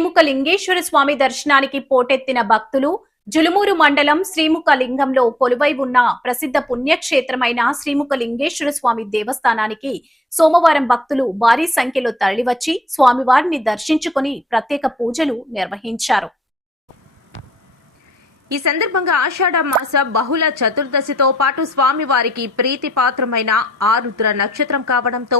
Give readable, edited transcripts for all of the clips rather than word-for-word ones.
శ్రీముఖలింగేశ్వర స్వామి దర్శనానికి పోటెత్తిన భక్తులు జులుమూరు మండలం శ్రీముఖలింగంలో కొలువై ఉన్న ప్రసిద్ధ పుణ్యక్షేత్రమైన శ్రీముఖలింగేశ్వర స్వామి దేవస్థానానికి సోమవారం భక్తులు భారీ సంఖ్యలో తరలివచ్చి స్వామివారిని దర్శించుకుని ప్రత్యేక పూజలు నిర్వహించారు. ఈ సందర్భంగా ఆషాఢ మాస బహుళ చతుర్దశితో పాటు స్వామివారికి ప్రీతిపాత్రమైన ఆరుద్ర నక్షత్రం కావడంతో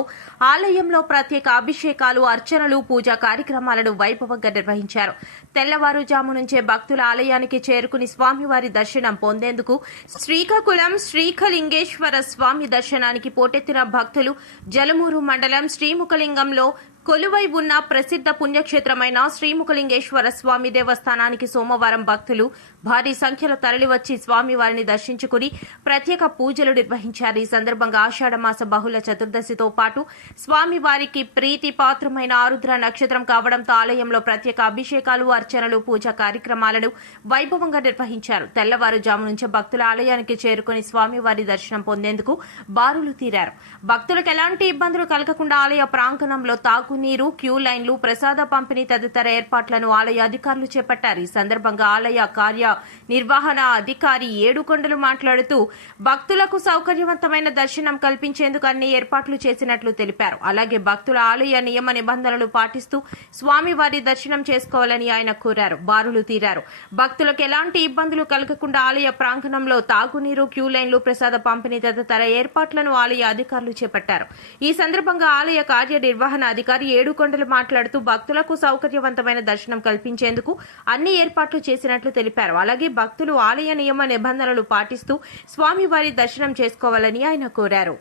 ఆలయంలో ప్రత్యేక అభిషేకాలు, అర్చనలు, పూజా కార్యక్రమాలను వైభవంగా నిర్వహించారు. తెల్లవారుజాము నుంచే భక్తుల ఆలయానికి చేరుకుని స్వామివారి దర్శనం పొందేందుకు శ్రీకాకుళం శ్రీఖలింగేశ్వర స్వామి దర్శనానికి పోటెత్తిన భక్తులు జలుమూరు మండలం శ్రీముఖలింగంలో కొలువై ఉన్న ప్రసిద్ధ పుణ్యక్షేత్రమైన శ్రీముఖలింగేశ్వర స్వామి దేవస్థానానికి సోమవారం భక్తులు భారీ సంఖ్యలో తరలివచ్చి స్వామివారిని దర్శించుకుని ప్రత్యేక పూజలు నిర్వహించారు. ఈ సందర్భంగా ఆషాఢమాస బహుళ చతుర్దశితో పాటు స్వామివారికి ప్రీతిపాత్రమైన ఆరుద్ర నక్షత్రం కావడంతో ఆలయంలో ప్రత్యేక అభిషేకాలు, అర్చనలు, పూజా కార్యక్రమాలను వైభవంగా నిర్వహించారు. తెల్లవారుజాము నుంచి భక్తుల ఆలయానికి చేరుకుని స్వామివారి దర్శనం పొందేందుకు బారులు తీరారు. భక్తులకు ఎలాంటి ఇబ్బందులు కలగకుండా ఆలయ ప్రాంగణంలో తాగునీరు, క్యూ లైన్లు, ప్రసాద పంపిణీ తదితర ఏర్పాట్లను ఆలయ అధికారులు చేపట్టారు. ఈ సందర్భంగా ఆలయ నిర్వహణ అధికారి ఏడుకొండలు మాట్లాడుతూ భక్తులకు సౌకర్యవంతమైన దర్శనం కల్పించేందుకు అన్ని ఏర్పాట్లు చేసినట్లు తెలిపారు. అలాగే భక్తుల ఆలయ నియమ నిబంధనలు పాటిస్తూ స్వామివారి దర్శనం చేసుకోవాలని ఆయన కోరారు. బారులు తీరారు. భక్తులకు ఎలాంటి ఇబ్బందులు కలగకుండా ఆలయ ప్రాంగణంలో తాగునీరు, క్యూ లైన్లు, ప్రసాద పంపిణీ తదితర ఏర్పాట్లను ఆలయ అధికారులు చేపట్టారు. ఈ సందర్భంగా ఆలయ కార్యనిర్వహణ అధికారి ఏడుకొండలు మాట్లాడుతూ భక్తులకు సౌకర్యవంతమైన దర్శనం కల్పించేందుకు అన్ని ఏర్పాట్లు చేసినట్లు తెలిపారు. అలాగే భక్తులు ఆలయ నియమ నిబంధనలు పాటిస్తూ స్వామివారి దర్శనం చేసుకోవాలని ఆయన కోరారు.